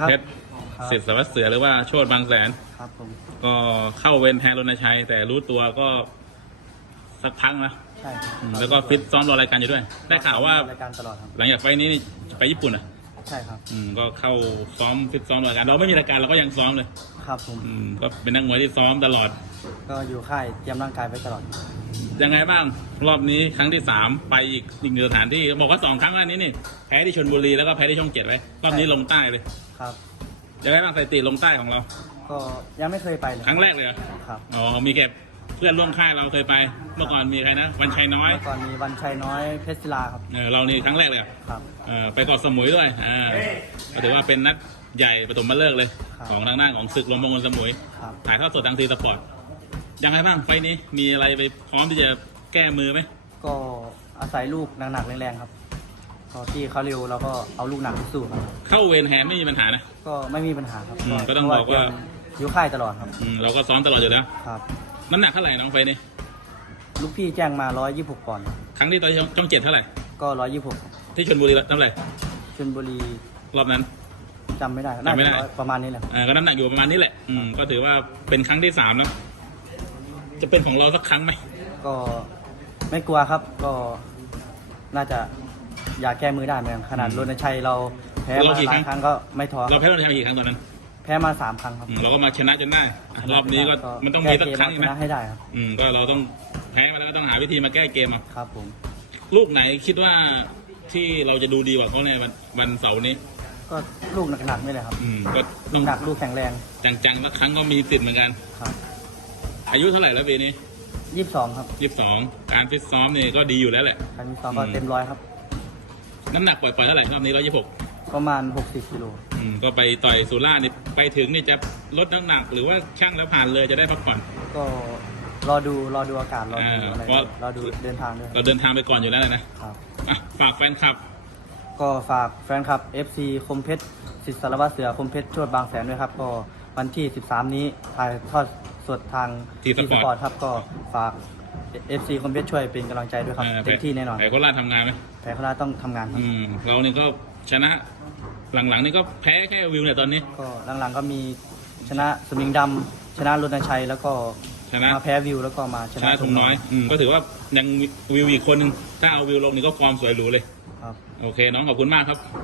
ครับเพชรครับสิทธิ์สารวัตรเสือหรือว่าโชดบางแสน ครับผม ก็เข้าเวนแทนรณชัย แต่รู้ตัวก็สักพักนะใช่ครับอืมแล้วก็ฟิตซ้อมรอรายการอยู่ด้วย ได้ข่าวว่า รายการตลอดครับ หลังจากไฟล์นี้นี่จะไปญี่ปุ่นอะ ใช่ครับ อืมก็เข้าซ้อมฟิตซ้อมรอรายการเราไม่มีรายการเราก็ยังซ้อมเลย ครับผม อืมก็เป็นนักมวยที่ซ้อมตลอด ก็อยู่ค่ายเตรียมร่างกายไว้ตลอด ยังไงบ้าง รอบนี้ครั้งที่สามไปอีกอีกหนึ่งสถานที่บอกว่าสองครั้งอันนี้นี่แพ้ที่ชลบุรีแล้วก็แพ้ที่ช่องเจ็ดไว้รอบนี้ลงใต้เลยครับ ยังไงบ้างสถิติลงใต้ของเรา ก็ยังไม่เคยไปเลยครั้งแรกเลยเหรอครับ อ๋อมีแค่ เพื่อนร่วมค่ายเราเคยไป เมื่อก่อนมีใครนะวันชัยน้อย เมื่อก่อนมีวันชัยน้อยเพชรศิลาครับ เออเรานี่ครั้งแรกเลยเหรอครับ เออไปเกาะสมุยด้วยอ่าก็ถือว่าเป็นนัดใหญ่ปฐมมาเลิกษ์เลย ครับ ของทางด้านของศึกลมมงคลสมุย ครับ ถ่ายทอดสดทางซีสปอร์ตยังไงบ้างไฟล์นี้มีอะไรไปพร้อมที่จะแก้มือไหมก็อาศัยลูกหนักๆแรงๆครับ พอที่เขาเร็วเราก็เอาลูกหนักไปสู้ครับ เข้าเวรแฮนไม่มีปัญหานะ ก็ไม่มีปัญหาครับอืมก็ต้องบอกว่า เพระเตรียมอยู่ค่ายตลอดครับ อืมเราก็ซ้อมตลอดอยู่แล้ว ครับ น้ำหนักเท่าไหร่น้องไฟล์นี้ลูกพี่แจ้งมา 126ก่อนครั้งที่ต่อยช่องเจ็ดเท่าไหร่ ก็ 126 ที่ชลบุรีเท่าไหร่ชลบุรีรอบนั้นจำไม่ได้จำไม่ได้น่าจะร้อยประมาณนี้แหละอ่าก็น้ำหนักอยู่ประมาณนี้แหละ อืมก็ถือว่าเป็นครั้งที่สามแล้วจะเป็นของเราสักครั้งไหมก็ไม่กลัวครับก็น่าจะอยากแก้มือได้เหมือนกันขนาดรณชัยเราแพ้มาหลายครั้งก็ไม่ท้อคเรารับแพ้เราทำกี่ครั้งตอนนั้น แพ้มาสามครั้งครับอืมเราก็มาชนะจนได้อะรอบนี้ก็มันต้องมีสักครั้งแก้อีกเกมไหมเอาชนะให้ได้ครับ อืมก็เราต้องแพ้มาแล้วก็ต้องหาวิธีมาแก้เกมเอาครับผม ลูกไหนคิดว่าที่เราจะดูดีกว่าเขาในวันวันเสาร์นี้ ก็ลูกหนักๆนี่แหละครับ อืมก็ลูต้องกหนักลูกแข็งแรงจังๆสักครั้งก็มีสิทธิ์เหมือนกัน ครับอายุเท่าไหร่แล้วปีนี้ยี่สิบสองครับยี่สิบสองการฟิตซ้อมนี่ก็ดีอยู่แล้วแหละ การมีสองก็อืมเต็มร้อยครับ น้ำหนักปล่อยๆเท่าไหร่รอบนี้ร้อยยี่สิบหก ประมาณหกสิบกิโลอืมก็ไปต่อยสุราษฎร์นี่ไปถึงนี่จะลดน้ำหนัก หรือว่าช่างแล้วผ่านเลยจะได้พักผ่อน ก็รอดูรอดูอากาศรอดูอ่าอะไรเพราะ รอดูเดินทางด้วยเราเดินทางไปก่อนอยู่แล้วนะ ครับ อะ ฝากแฟนคลับ ก็ฝากแฟนคลับ FC คมเพชรสิทธิ์สารวัตรเสือคมเพชรชวดบางแสนด้วยครับ ก็วันที่ 13 นี้ถ่ายทอดสดทางที่สปอร์ตครับก็ฝาก FC คมเพชรช่วยเป็นกำลังใจด้วยครับอ่าเต็มที่แน่นอนไปโคราชทำงานไหมแพ้คราชต้องทำงานครับ อืม เรานี่ก็ ชนะ หลังๆนี่ก็แพ้แค่วิวเนี่ยตอนนี้ ก็หลังๆก็มีชนะสมิงดำชนะรณชัยแล้วก็ชนะ มาแพ้วิวแล้วก็มาชชนะนะทงน้อยอืมก็ถือว่ายังวิวอีกคนนึงถ้าเอาวิวลงนี่ก็ฟอร์มสวยหรูเลย ครับ โอเค น้องขอบคุณมากครับค